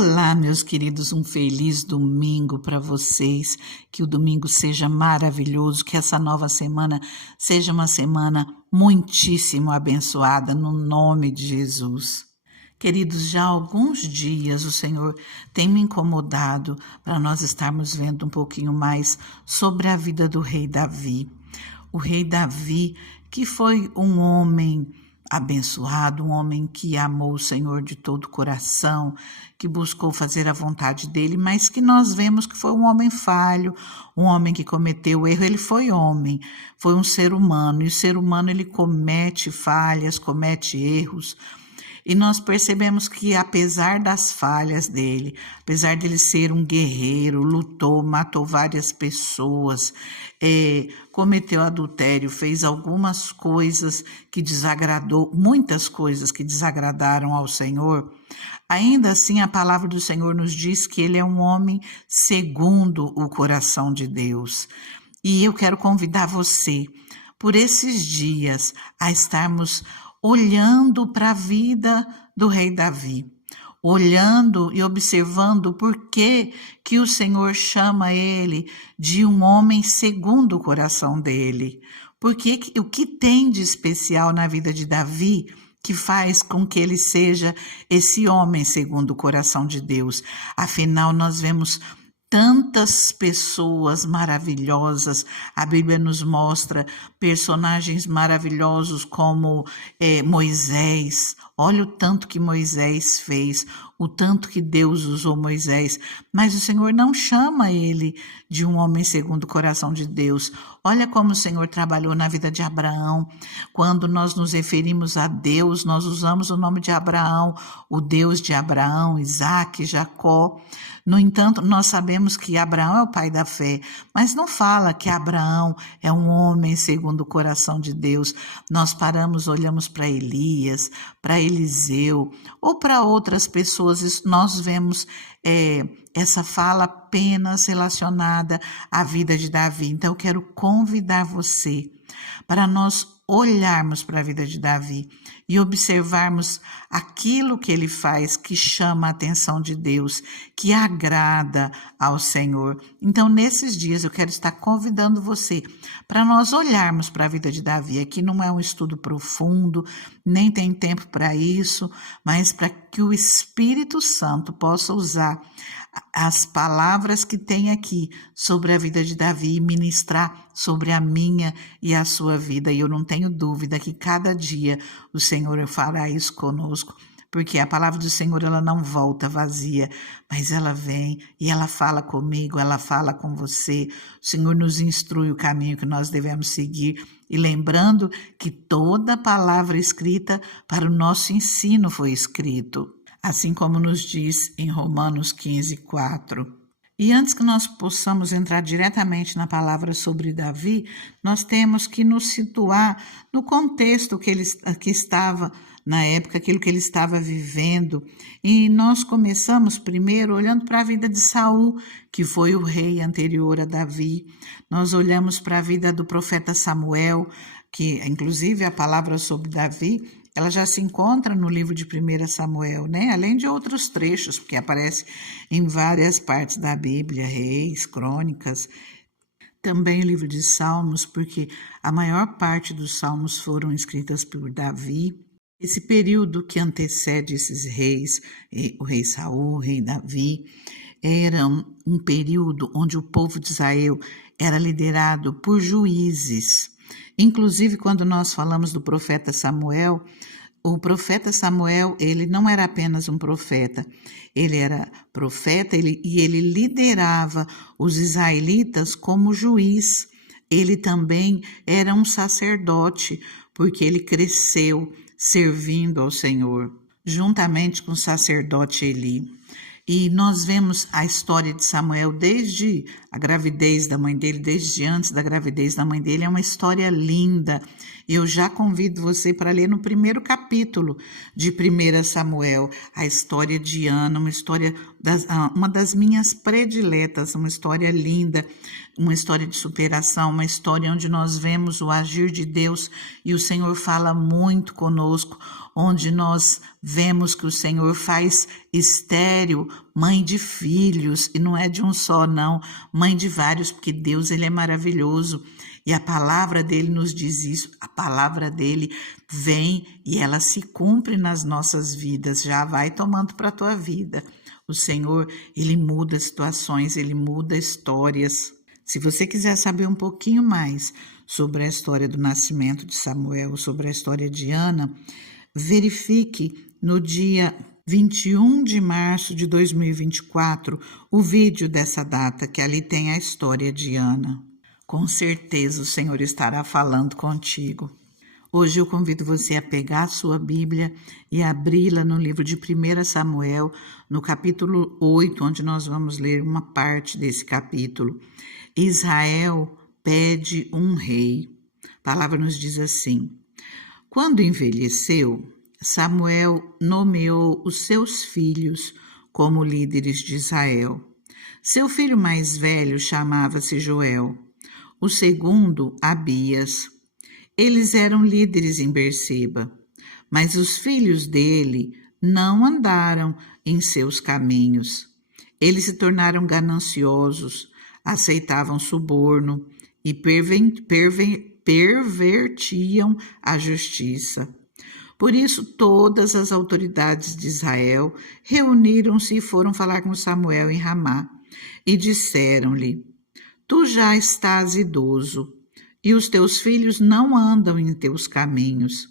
Olá, meus queridos, um feliz domingo para vocês. Que o domingo seja maravilhoso, que essa nova semana seja uma semana muitíssimo abençoada, no nome de Jesus. Queridos, já há alguns dias o Senhor tem me incomodado para nós estarmos vendo um pouquinho mais sobre a vida do rei Davi. O rei Davi, que foi um homem abençoado, um homem que amou o Senhor de todo o coração, que buscou fazer a vontade dele, mas que nós vemos que foi um homem falho, um homem que cometeu erro. Ele foi homem, foi um ser humano, e o ser humano ele comete falhas, comete erros. E nós percebemos que, apesar das falhas dele, apesar dele ser um guerreiro, lutou, matou várias pessoas, cometeu adultério, fez algumas coisas que desagradou, muitas coisas que desagradaram ao Senhor, ainda assim a palavra do Senhor nos diz que ele é um homem segundo o coração de Deus. E eu quero convidar você, por esses dias, a estarmos olhando para a vida do rei Davi, olhando e observando por que o Senhor chama ele de um homem segundo o coração dele. Porque o que tem de especial na vida de Davi que faz com que ele seja esse homem segundo o coração de Deus? Afinal, nós vemos tantas pessoas maravilhosas. A Bíblia nos mostra personagens maravilhosos como Moisés. Olha o tanto que Moisés fez, o tanto que Deus usou Moisés, mas o Senhor não chama ele de um homem segundo o coração de Deus. Olha como o Senhor trabalhou na vida de Abraão. Quando nós nos referimos a Deus, nós usamos o nome de Abraão, o Deus de Abraão, Isaque, Jacó. No entanto, nós sabemos que Abraão é o pai da fé, mas não fala que Abraão é um homem segundo o coração de Deus. Nós paramos, olhamos para Elias, para Eliseu ou para outras pessoas, nós vemos essa fala apenas relacionada à vida de Davi. Então eu quero convidar você para nós olharmos para a vida de Davi e observarmos aquilo que ele faz que chama a atenção de Deus, que agrada ao Senhor. Então, nesses dias, eu quero estar convidando você para nós olharmos para a vida de Davi. Aqui não é um estudo profundo, nem tem tempo para isso, mas para que o Espírito Santo possa usar as palavras que tem aqui sobre a vida de Davi e ministrar sobre a minha e a sua vida. E eu não tenho dúvida que cada dia o Senhor fará isso conosco, porque a palavra do Senhor ela não volta vazia, mas ela vem e ela fala comigo, ela fala com você. O Senhor nos instrui o caminho que nós devemos seguir, e lembrando que toda palavra escrita para o nosso ensino foi escrito, assim como nos diz em Romanos 15:4. E antes que nós possamos entrar diretamente na palavra sobre Davi, nós temos que nos situar no contexto que estava na época, aquilo que ele estava vivendo. E nós começamos primeiro olhando para a vida de Saul, que foi o rei anterior a Davi. Nós olhamos para a vida do profeta Samuel, que inclusive a palavra sobre Davi ela já se encontra no livro de 1 Samuel, né? Além de outros trechos, porque aparece em várias partes da Bíblia, Reis, Crônicas, também o livro de Salmos, porque a maior parte dos salmos foram escritas por Davi. Esse período que antecede esses reis, o rei Saul, o rei Davi, era um período onde o povo de Israel era liderado por juízes. Inclusive, quando nós falamos do profeta Samuel, o profeta Samuel, ele não era apenas um profeta, ele era profeta e ele liderava os israelitas como juiz. Ele também era um sacerdote, porque ele cresceu servindo ao Senhor, juntamente com o sacerdote Eli. E nós vemos a história de Samuel desde a gravidez da mãe dele, desde antes da gravidez da mãe dele. É uma história linda. Eu já convido você para ler no primeiro capítulo de 1 Samuel, a história de Ana, uma história uma das minhas prediletas, uma história linda, uma história de superação, uma história onde nós vemos o agir de Deus e o Senhor fala muito conosco, onde nós vemos que o Senhor faz estéril mãe de filhos, e não é de um só não, mãe de vários, porque Deus ele é maravilhoso. E a palavra dele nos diz isso, a palavra dele vem e ela se cumpre nas nossas vidas, já vai tomando para a tua vida. O Senhor, ele muda situações, ele muda histórias. Se você quiser saber um pouquinho mais sobre a história do nascimento de Samuel, sobre a história de Ana, verifique no dia 21 de março de 2024 o vídeo dessa data, que ali tem a história de Ana. Com certeza o Senhor estará falando contigo. Hoje eu convido você a pegar a sua Bíblia e abri-la no livro de 1 Samuel, no capítulo 8, onde nós vamos ler uma parte desse capítulo. Israel pede um rei. A palavra nos diz assim: quando envelheceu, Samuel nomeou os seus filhos como líderes de Israel. Seu filho mais velho chamava-se Joel, o segundo, Abias. Eles eram líderes em Berseba, mas os filhos dele não andaram em seus caminhos. Eles se tornaram gananciosos, aceitavam suborno e pervertiam a justiça. Por isso, todas as autoridades de Israel reuniram-se e foram falar com Samuel em Ramá e disseram-lhe: tu já estás idoso, e os teus filhos não andam em teus caminhos.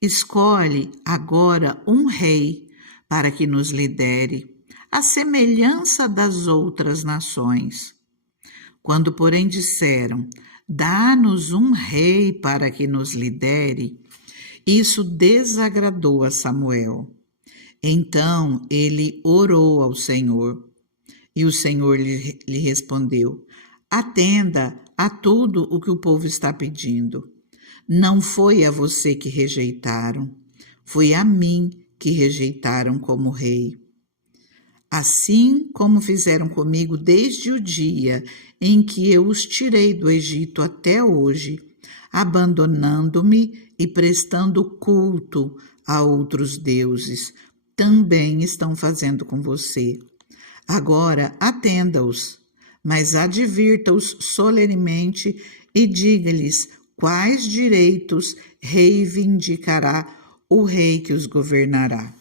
Escolhe agora um rei para que nos lidere, à semelhança das outras nações. Quando, porém, disseram: dá-nos um rei para que nos lidere, isso desagradou a Samuel. Então ele orou ao Senhor, e o Senhor lhe respondeu: atenda a tudo o que o povo está pedindo. Não foi a você que rejeitaram, foi a mim que rejeitaram como rei. Assim como fizeram comigo desde o dia em que eu os tirei do Egito até hoje, abandonando-me e prestando culto a outros deuses, também estão fazendo com você. Agora atenda-os, mas advirta-os solenemente e diga-lhes quais direitos reivindicará o rei que os governará.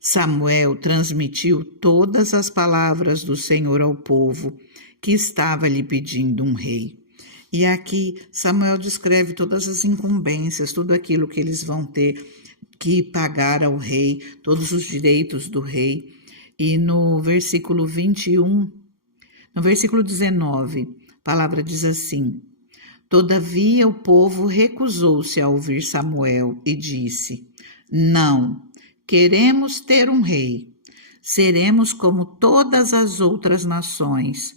Samuel transmitiu todas as palavras do Senhor ao povo que estava lhe pedindo um rei. E aqui Samuel descreve todas as incumbências, tudo aquilo que eles vão ter que pagar ao rei, todos os direitos do rei. E no versículo 21, no versículo 19, a palavra diz assim: todavia o povo recusou-se a ouvir Samuel e disse: não, queremos ter um rei. Seremos como todas as outras nações.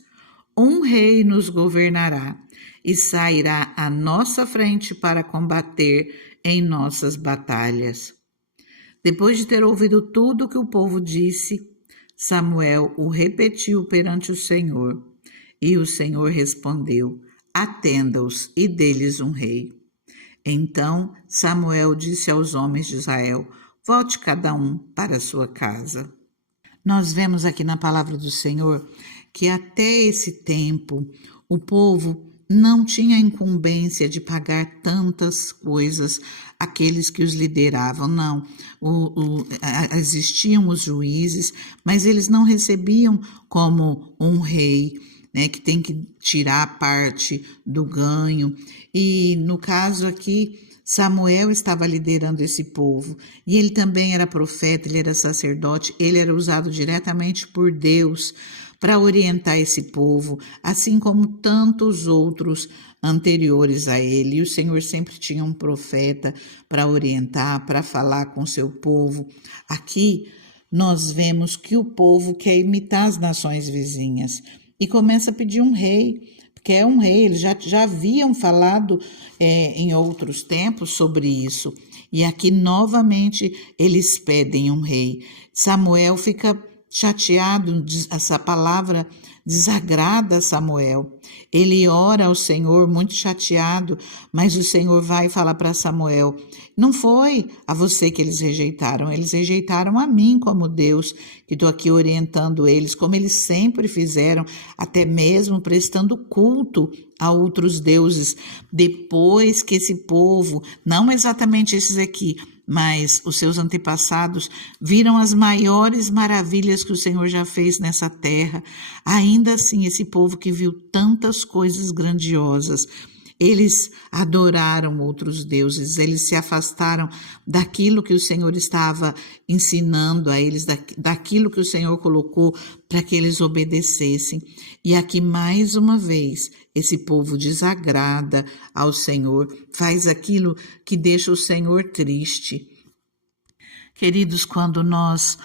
Um rei nos governará e sairá à nossa frente para combater em nossas batalhas. Depois de ter ouvido tudo o que o povo disse, Samuel o repetiu perante o Senhor, e o Senhor respondeu: atenda-os e dê-lhes um rei. Então Samuel disse aos homens de Israel: volte cada um para a sua casa. Nós vemos aqui na palavra do Senhor que até esse tempo o povo não tinha incumbência de pagar tantas coisas àqueles que os lideravam, não. Existiam os juízes, mas eles não recebiam como um rei, né, que tem que tirar parte do ganho. E no caso aqui, Samuel estava liderando esse povo, e ele também era profeta, ele era sacerdote, ele era usado diretamente por Deus para orientar esse povo, assim como tantos outros anteriores a ele. E o Senhor sempre tinha um profeta para orientar, para falar com seu povo. Aqui nós vemos que o povo quer imitar as nações vizinhas e começa a pedir um rei, porque é um rei. Eles já haviam falado em outros tempos sobre isso. E aqui novamente eles pedem um rei. Samuel fica chateado, essa palavra desagrada Samuel. Ele ora ao Senhor muito chateado, mas o Senhor vai falar para Samuel: não foi a você que eles rejeitaram a mim como Deus, que estou aqui orientando eles, como eles sempre fizeram, até mesmo prestando culto a outros deuses. Depois que esse povo, não exatamente esses aqui, mas os seus antepassados viram as maiores maravilhas que o Senhor já fez nessa terra. Ainda assim, esse povo que viu tantas coisas grandiosas, eles adoraram outros deuses, eles se afastaram daquilo que o Senhor estava ensinando a eles, daquilo que o Senhor colocou para que eles obedecessem. E aqui, mais uma vez, esse povo desagrada ao Senhor, faz aquilo que deixa o Senhor triste. Queridos, quando nós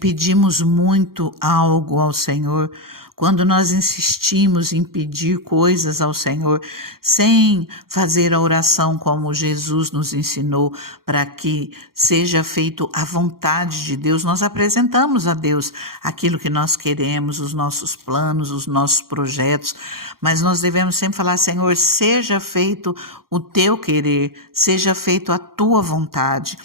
pedimos muito algo ao Senhor, quando nós insistimos em pedir coisas ao Senhor, sem fazer a oração como Jesus nos ensinou, para que seja feito a vontade de Deus, nós apresentamos a Deus aquilo que nós queremos, os nossos planos, os nossos projetos, mas nós devemos sempre falar: Senhor, seja feito o teu querer, seja feito a tua vontade.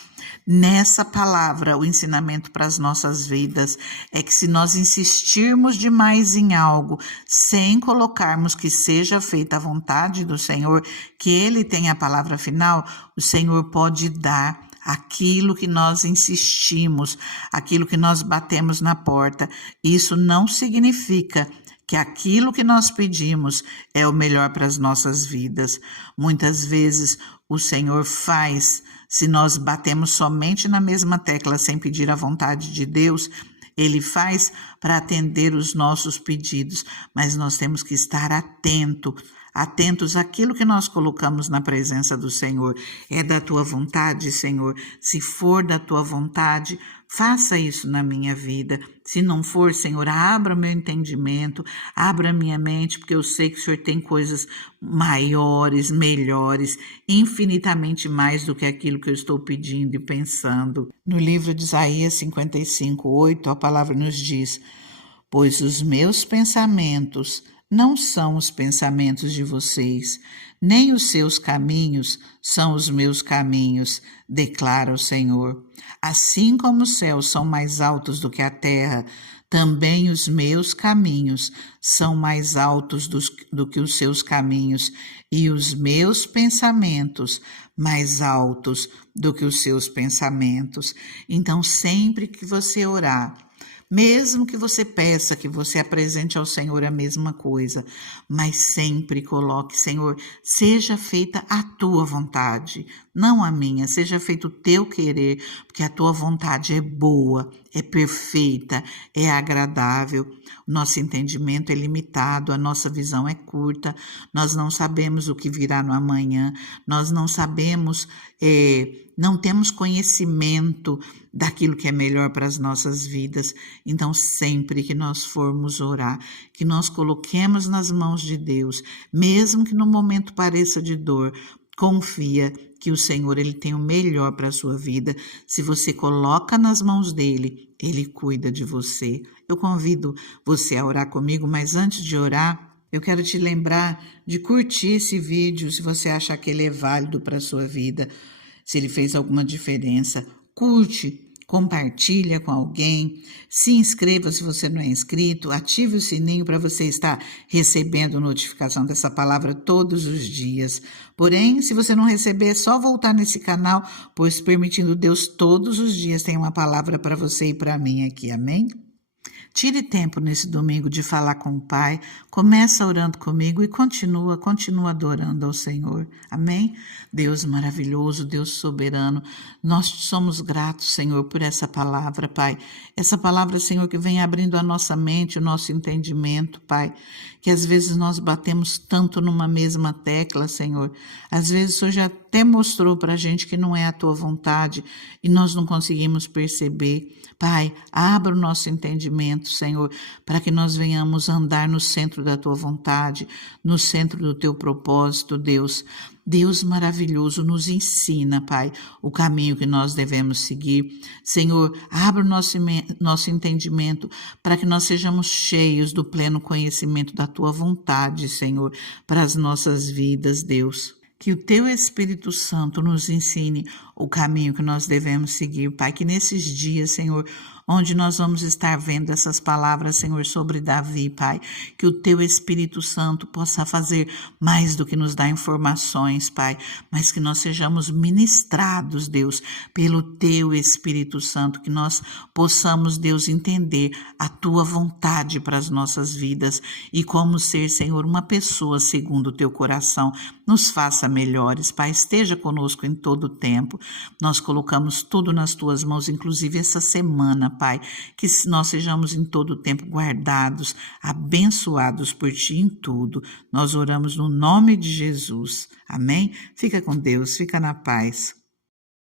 Nessa palavra, o ensinamento para as nossas vidas é que se nós insistirmos demais em algo, sem colocarmos que seja feita a vontade do Senhor, que Ele tem a palavra final, o Senhor pode dar aquilo que nós insistimos, aquilo que nós batemos na porta. Isso não significa que aquilo que nós pedimos é o melhor para as nossas vidas. Muitas vezes o Senhor faz, se nós batemos somente na mesma tecla sem pedir a vontade de Deus, Ele faz para atender os nossos pedidos, mas nós temos que estar atentos àquilo que nós colocamos na presença do Senhor. É da tua vontade, Senhor? Se for da tua vontade, faça isso na minha vida. Se não for, Senhor, abra o meu entendimento, abra a minha mente, porque eu sei que o Senhor tem coisas maiores, melhores, infinitamente mais do que aquilo que eu estou pedindo e pensando. No livro de Isaías 55:8, a palavra nos diz: pois os meus pensamentos não são os pensamentos de vocês, nem os seus caminhos são os meus caminhos, declara o Senhor. Assim como os céus são mais altos do que a terra, também os meus caminhos são mais altos do que os seus caminhos, e os meus pensamentos mais altos do que os seus pensamentos. Então, sempre que você orar, mesmo que você peça, que você apresente ao Senhor a mesma coisa, mas sempre coloque: Senhor, seja feita a tua vontade, não a minha, seja feito o teu querer, porque a tua vontade é boa, é perfeita, é agradável. O nosso entendimento é limitado, a nossa visão é curta, nós não sabemos o que virá no amanhã, nós não sabemos, não temos conhecimento daquilo que é melhor para as nossas vidas. Então, sempre que nós formos orar, que nós coloquemos nas mãos de Deus, mesmo que no momento pareça de dor, confia que o Senhor, Ele tem o melhor para a sua vida. Se você coloca nas mãos dEle, Ele cuida de você. Eu convido você a orar comigo, mas antes de orar, eu quero te lembrar de curtir esse vídeo, se você achar que ele é válido para a sua vida, se ele fez alguma diferença. Curte, compartilha com alguém, se inscreva se você não é inscrito, ative o sininho para você estar recebendo notificação dessa palavra todos os dias. Porém, se você não receber, é só voltar nesse canal, pois permitindo Deus, todos os dias tem uma palavra para você e para mim aqui, amém? Tire tempo nesse domingo de falar com o Pai, começa orando comigo e continua adorando ao Senhor, amém? Deus maravilhoso, Deus soberano, nós somos gratos, Senhor, por essa palavra, Pai. Essa palavra, Senhor, que vem abrindo a nossa mente, o nosso entendimento, Pai, que às vezes nós batemos tanto numa mesma tecla, Senhor. Às vezes o Senhor já até mostrou para a gente que não é a Tua vontade e nós não conseguimos perceber. Pai, abra o nosso entendimento, Senhor, para que nós venhamos andar no centro da Tua vontade, no centro do Teu propósito, Deus. Deus maravilhoso, nos ensina, Pai, o caminho que nós devemos seguir. Senhor, abra o nosso entendimento para que nós sejamos cheios do pleno conhecimento da Tua vontade, Senhor, para as nossas vidas, Deus. Que o Teu Espírito Santo nos ensine o caminho que nós devemos seguir, Pai. Que nesses dias, Senhor, onde nós vamos estar vendo essas palavras, Senhor, sobre Davi, Pai, que o Teu Espírito Santo possa fazer mais do que nos dar informações, Pai, mas que nós sejamos ministrados, Deus, pelo Teu Espírito Santo, que nós possamos, Deus, entender a Tua vontade para as nossas vidas e como ser, Senhor, uma pessoa segundo o Teu coração. Nos faça melhores, Pai, esteja conosco em todo o tempo. Nós colocamos tudo nas Tuas mãos, inclusive essa semana, Pai, que nós sejamos em todo o tempo guardados, abençoados por Ti em tudo. Nós oramos no nome de Jesus. Amém? Fica com Deus, fica na paz.